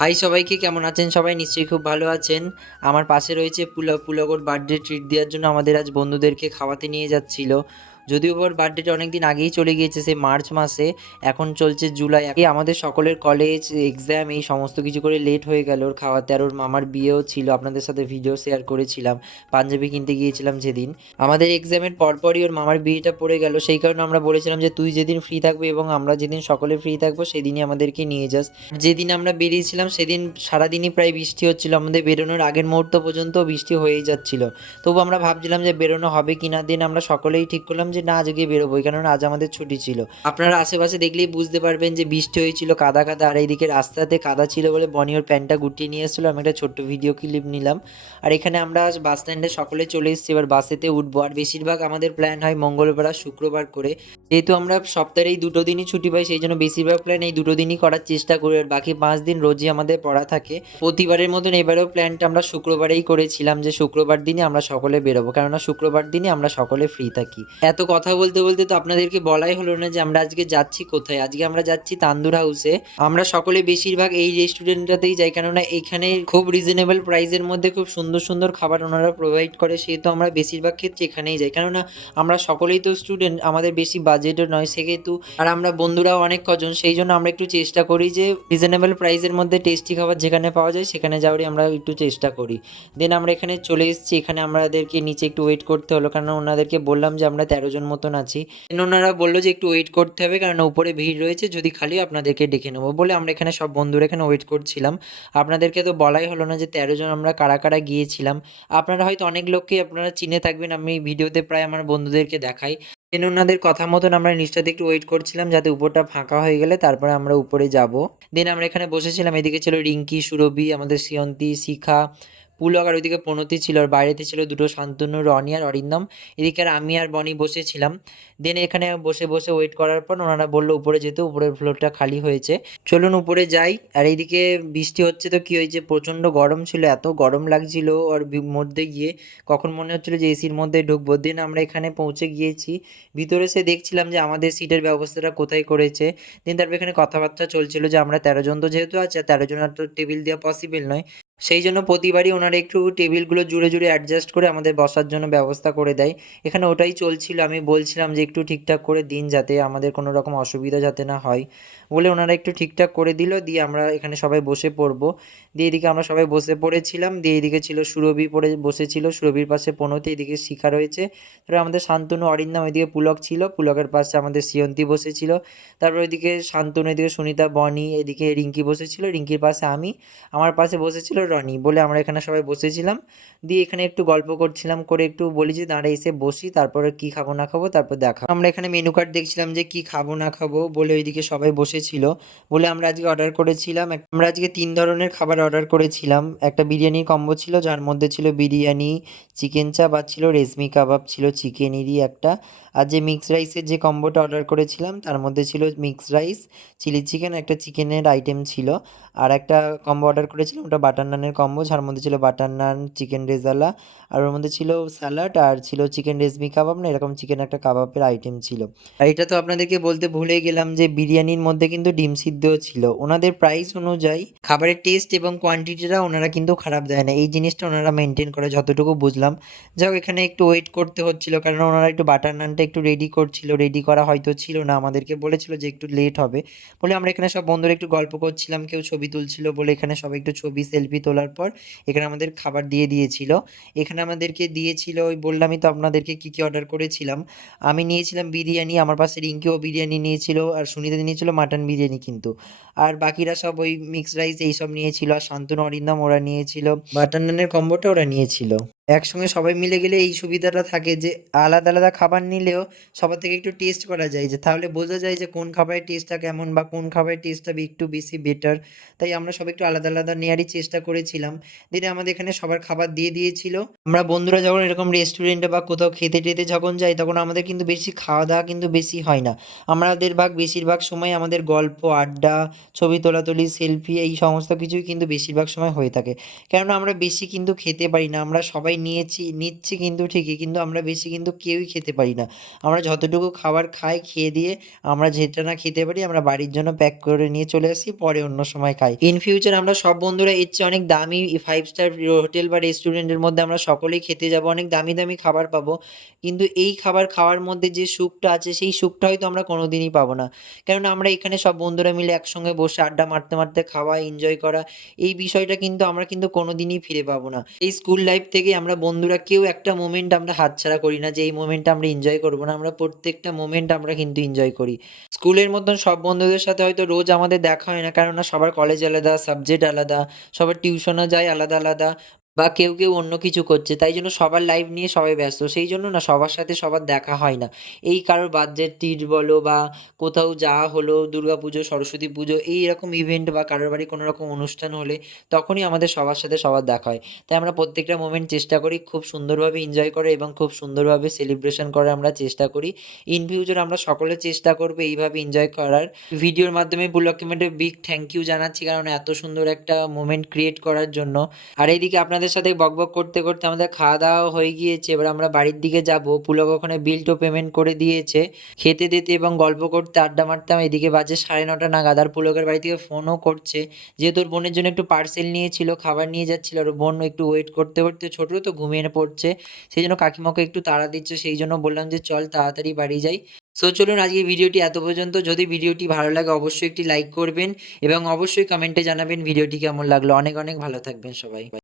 High সবাইকে, কেমন আছেন? সবাই নিশ্চয়ই খুব ভালো আছেন। আমার পাশে রয়েছে পুলা পুলকর বার্থডে ট্রিট দেওয়ার জন্য আমাদের আজ বন্ধুদেরকে খাওয়াতে নিয়ে যাচ্ছিল। যদিও ওর বার্থডেটা অনেক দিন আগেই চলে গিয়েছে সে মার্চ মাসে। এখন চলছে জুলাই। এই আমাদের সকলের কলেজ এক্সাম এই সমস্ত কিছু করে লেট হয়ে গেল ওর খাওয়াতে। আর ওর মামার বিয়েও ছিল, আপনাদের সাথে ভিডিও শেয়ার করেছিলাম। পাঞ্জাবি কিনতে গিয়েছিলাম যেদিন। আমাদের এক্সামের পরপরই ওর মামার বিয়েটা পড়ে গেল। সেই কারণে আমরা বলেছিলাম যে, তুই যেদিন ফ্রি থাকবি এবং আমরা যেদিন সকলে ফ্রি থাকব, সেদিনই আমাদেরকে নিয়ে যাস। যেদিন আমরা বেরিয়েছিলাম, সেদিন সারাদিনই প্রায় বৃষ্টি হচ্ছিল। আমাদের বেরোনোর আগের মুহূর্ত পর্যন্ত বৃষ্টি হয়েই যাচ্ছিল। তবু আমরা ভাবছিলাম যে, বেরোনো হবে কি না দিন আমরা সকলেই ঠিক করলাম যে না আজকে বেরোবোই কারণ আজ আমাদের ছুটি ছিল। আপনারা আশেপাশে দেখলেই বুঝতে পারবেন যে বৃষ্টি হয়েছিল, কাদা কাদা, আর এইদিকে রাস্তাতে কাদা ছিল বলে বনি ওর প্যান্টটা গুটিয়ে নিয়ে এসেছিল, আমি একটা ছোট্ট ভিডিও ক্লিপ নিলাম। আর এখানে আমরা বাস স্ট্যান্ডে সকলে চলে এসেছি, এবার বাসেতে উঠবো। আর বেশিরভাগ আমাদের প্ল্যান হয় মঙ্গলবার আর শুক্রবার করে। যেহেতু আমরা সপ্তাহে এই দুটো দিনই ছুটি পাই, সেই জন্য বেশিরভাগ প্ল্যান এই দুটো দিনই করার চেষ্টা করি। আর বাকি পাঁচ দিন রোজই আমাদের পড়া থাকে। প্রতিবারের মতন এবারেও প্ল্যানটা আমরা শুক্রবারেই করেছিলাম যে শুক্রবার দিনই আমরা সকলে বেরোবো, কেননা শুক্রবার দিনই আমরা সকলে ফ্রি থাকি। এত কথা বলতে বলতে তো আপনাদেরকে বলাই হলো না যে আমরা আজকে যাচ্ছি কোথায়। আজকে আমরা যাচ্ছি তান্দুর হাউসে আমরা সকলে বেশিরভাগ এই রেস্টুরেন্টটাতেই যাই, কেননা এখানে খুব রিজনেবল প্রাইসের মধ্যে খুব সুন্দর সুন্দর খাবার ওনারা প্রোভাইড করে সেহেতু আমরা বেশিরভাগ ক্ষেত্রে এখানেই যাই। কেননা আমরা সকলেই তো স্টুডেন্ট আমাদের বেশি বাজেটও নয় সেহেতু। আর আমরা বন্ধুরাও অনেক কজন, সেই জন্য আমরা একটু চেষ্টা করি যে রিজনেবল প্রাইসের মধ্যে টেস্টি খাবার যেখানে পাওয়া যায়, সেখানে যাওয়ারই আমরা একটু চেষ্টা করি। দেন আমরা এখানে চলে এসেছি, এখানে আমাদেরকে নিচে একটু ওয়েট করতে হলো কারণ ওনাদেরকে বললাম যে আমরা তেরো জন মতন আছি। ওনারা বলল যে একটু ওয়েট করতে হবে, কারণ উপরে ভিড় রয়েছে, যদি খালি আপনাদেরকে ডেকে নেব বলে আমরা এখানে সব বন্ধুরা এখানে ওয়েট করছিলাম। আপনাদেরকে তো বলাই হলো না যে তেরো জন আমরা কারা কারা গিয়েছিলাম। আপনারা হয়তো অনেক লোককেই আপনারা চিনে থাকবেন, আমি ভিডিওতে প্রায় আমার বন্ধুদেরকে দেখাই। দেন ওনাদের কথা মতন আমরা নিচটাতে একটু ওয়েট করছিলাম যাতে উপরটা ফাঁকা হয়ে গেলে তারপরে আমরা উপরে যাব। দেন আমরা এখানে বসেছিলাম, এদিকে ছিল রিঙ্কি, সুরভি, আমাদের সিয়ন্তি শিখা, পুলক আর ওইদিকে প্রণতি ছিল আর বাইরেতে ছিল দুটো শান্তনু, রনি আর অরিন্দম। এদিকে আর আমি আর বনি বসেছিলাম। দেন এখানে বসে বসে ওয়েট করার পর ওনারা বলল উপরে যেতে, উপরের ফ্লোরটা খালি হয়েছে। চলুন উপরে যাই। আর এইদিকে বৃষ্টি হচ্ছে তো কী হয়েছে? প্রচণ্ড গরম ছিল, এত গরম লাগছিল আর মধ্যে গিয়ে। কখন মনে হচ্ছিল যে এসির মধ্যে ঢুকবো? দেন আমরা এখানে পৌঁছে গিয়েছি। ভিতরে সে দেখছিলাম যে আমাদের সিটের ব্যবস্থাটা কোথায় করেছে। দিন তারপর এখানে কথাবার্তা চলছিল যে আমরা তেরো জন তো যেহেতু আছে তেরো জন আর তো টেবিল দেওয়া পসিবল নয়। সেই জন্য প্রতিবারই ওনারা একটু টেবিলগুলো জুড়ে জুড়ে অ্যাডজাস্ট করে আমাদের বসার জন্য ব্যবস্থা করে দেয়। এখানে ওটাই চলছিল, আমি বলছিলাম যে একটু ঠিকঠাক করে দিন যাতে আমাদের কোনো রকম অসুবিধা যাতে না হয়। বলে ওনারা একটু ঠিকঠাক করে দিল, দিয়ে আমরা এখানে সবাই বসে পড়ব। দিয়ে এদিকে আমরা সবাই বসে পড়েছিলাম, দিয়ে এদিকে ছিল সুরভি পড়ে, বসেছিল। সুরভির পাশে পনতি এদিকে শিখা রয়েছে। তারপরে আমাদের শান্তনু, অরিন্দম এদিকে পুলক ছিল, পুলকের পাশে আমাদের সিয়ন্তি বসেছিল। তারপর ওইদিকে শান্তনু, এদিকে সুনিতা, বনি, এদিকে রিঙ্কি বসেছিল, রিঙ্কির পাশে আমি। আমার পাশে বসেছিল রনি বলে আমরা এখানে সবাই বসেছিলাম। দিয়ে এখানে একটু গল্প করছিলাম, করে একটু বলি যে, দাঁড়া, এসে বসি, তারপরে কি খাব, না খাব, তারপর দেখা আমরা এখানে মেনু কার্ড দেখছিলাম যে, কি খাব, না খাব? বলে ওইদিকে সবাই বসেছিল। বলে আমরা আজকে অর্ডার করেছিলাম আমরা আজকে তিন ধরনের খাবার অর্ডার করেছিলাম। একটা বিরিয়ানির কম্বো ছিল, যার মধ্যে ছিল বিরিয়ানি চিকেন চাপ, আর ছিল রেশমি কাবাব, ছিল চিকেনেরই একটা। আর যে মিক্স রাইসের যে কম্বোটা অর্ডার করেছিলাম, তার মধ্যে ছিল মিক্স রাইস চিলি চিকেন একটা চিকেনের আইটেম ছিল। আর একটা কম্বো অর্ডার করেছিলাম, ওটা বাটার নানের কম্বো যার মধ্যে ছিল বাটার নান চিকেন রেজালা আর ওর মধ্যে ছিল স্যালাড আর ছিল চিকেন রেজমি কাবাব না এরকম চিকেন একটা কাবাবের আইটেম ছিল। আর এটা তো আপনাদেরকে বলতে ভুলে গেলাম যে বিরিয়ানির মধ্যে কিন্তু ডিম সিদ্ধও ছিল। ওনাদের প্রাইস অনুযায়ী খাবারের টেস্ট এবং কোয়ান্টিটিটা ওনারা কিন্তু খারাপ দেয় না। এই জিনিসটা ওনারা মেনটেন করে, যতটুকু বুঝলাম। যাই এখানে একটু ওয়েট করতে হচ্ছিল, কারণ ওনারা একটু বাটার নানটা একটু রেডি করছিল রেডি করা হয়তো ছিল না। আমাদেরকে বলেছিল যে একটু লেট হবে। বলে আমরা এখানে সব বন্ধুরা একটু গল্প করছিলাম, কেউ ছবি তুলছিল বলে এখানে সবাই একটু ছবি সেলফি তোলার পর এখানে আমাদের খাবার দিয়ে দিয়েছিল। এখানে আমাদেরকে দিয়েছিল, ওই বললামই তো আপনাদেরকে কী কী অর্ডার করেছিলাম। আমি নিয়েছিলাম বিরিয়ানি, আমার পাশে রিঙ্কিও বিরিয়ানি নিয়েছিল আর সুনিতা নিয়েছিল মাটন বিরিয়ানি কিন্তু। আর বাকিরা সব ওই মিক্সড রাইস এইসব নিয়েছিল, আর শান্তনু, অরিন্দম ওরা নিয়েছিল। বাটার নানের কম্বোটা ওরা নিয়েছিল। একসঙ্গে সবাই মিলে গেলে এই সুবিধাটা থাকে যে আলাদা আলাদা খাবার নিলেও সবার থেকে একটু টেস্ট করা যায় যে তাহলে বোঝা যায় যে কোন খাবারের টেস্টটা কেমন বা কোন খাবারের টেস্টটা একটু বেশি বেটার তাই আমরা সব একটু আলাদা আলাদা নেওয়ারই চেষ্টা করেছিলাম। দিনে আমাদের এখানে সবার খাবার দিয়ে দিয়েছিল। আমরা বন্ধুরা যখন এরকম রেস্টুরেন্টে বা কোথাও খেতে টেতে যখন যাই তখন আমাদের কিন্তু বেশি খাওয়া দাওয়া কিন্তু বেশি হয় না। আমাদের ভাগ বেশিরভাগ সময় আমাদের গল্প, আড্ডা, ছবি তোলাতুলি সেলফি এই সমস্ত কিছুই কিন্তু বেশিরভাগ সময় হয়ে থাকে। কেননা আমরা বেশি কিন্তু খেতে পারি না, আমরা সবাই নিয়েছি, নিচ্ছি কিন্তু ঠিকই, কিন্তু আমরা বেশি কিন্তু কেউই খেতে পারি না। আমরা যতটুকু খাবার খাই, খেয়ে দিয়ে আমরা যেটা না খেতে পারি, আমরা বাড়ির জন্য প্যাক করে নিয়ে চলে আসি, পরে অন্য সময় খাই। ইন ফিউচার আমরা সব বন্ধুরা এর চেয়ে অনেক দামি ফাইভ স্টার হোটেল বা রেস্টুরেন্টের মধ্যে আমরা সকলেই খেতে যাব, অনেক দামি দামি খাবার পাবো। কিন্তু এই খাবার খাওয়ার মধ্যে যে সুখটা আছে, সেই সুখটা হয়তো আমরা কোনোদিনই পাবো না। কেননা আমরা এখানে সব বন্ধুরা মিলে একসঙ্গে বসে আড্ডা মারতে মারতে খাওয়া এনজয় করা, এই বিষয়টা কিন্তু আমরা কিন্তু কোনোদিনই ফিরে পাবো না। এই স্কুল লাইফ থেকে আমরা বন্ধুরা কেউ একটা মোমেন্ট আমরা হাতছাড়া করি না যে এই মোমেন্টটা আমরা এনজয় করব না। আমরা প্রত্যেকটা মোমেন্ট আমরা কিন্তু এনজয় করি। স্কুলের মতন সব বন্ধুদের সাথে হয়তো রোজ আমাদের দেখা হয় না, কেননা সবার কলেজ আলাদা সাবজেক্ট আলাদা, সবার টিউশনও যায় আলাদা আলাদা। বা কেউ কেউ অন্য কিছু করছে, তাই জন্য সবার লাইফ নিয়ে সবাই ব্যস্ত। সেই জন্য না সবার সাথে সবার দেখা হয় না। এই কারোর বার্থডে ট্রিট বলো বা কোথাও যাওয়া হলো, দুর্গা পুজো, সরস্বতী পুজো, এই রকম ইভেন্ট বা কারোর বাড়ি কোনো রকম অনুষ্ঠান হলে তখনই আমাদের সবার সাথে সবার দেখা হয়। তাই আমরা প্রত্যেকটা মোমেন্ট চেষ্টা করি খুব সুন্দরভাবে এনজয় করে এবং খুব সুন্দরভাবে সেলিব্রেশন করার আমরা চেষ্টা করি। ইন ফিউচার আমরা সকলে চেষ্টা করব এইভাবে এনজয় করার। ভিডিওর মাধ্যমে পুলককে বিগ থ্যাংক ইউ জানাচ্ছি কারণ এত সুন্দর একটা মোমেন্ট ক্রিয়েট করার জন্য। আর এইদিকে আপনাদের সাথে বকবক করতে করতে আমাদের খাওয়া দাওয়া হয়ে গিয়েছে। এবার আমরা বাড়ির দিকে যাব। পুলক ওখানে বিলটো পেমেন্ট করে দিয়েছে। খেতে দিতে এবং গল্প করতে আড্ডা মারতাম। এদিকে বাজে সাড়ে নটা নাগাদ আর পুলকের বাড়ি থেকে ফোনও করছে। যেহেতু ওর বোনের জন্য একটু পার্সেল নিয়েছিল, খাবার নিয়ে যাচ্ছিল, আর বোন একটু ওয়েট করতে করতে ছোটো তো ঘুমিয়ে পড়ছে। সেই জন্য কাকিমাকে একটু তাড়া দিচ্ছে। সেই জন্য বললাম যে, চল তাড়াতাড়ি বাড়ি যাই। সো চলুন আজকে ভিডিওটি এত পর্যন্ত। যদি ভিডিওটি ভালো লাগে, অবশ্যই একটি লাইক করবেন এবং অবশ্যই কমেন্টে জানাবেন ভিডিওটি কেমন লাগল। অনেক অনেক ভালো থাকবেন সবাই।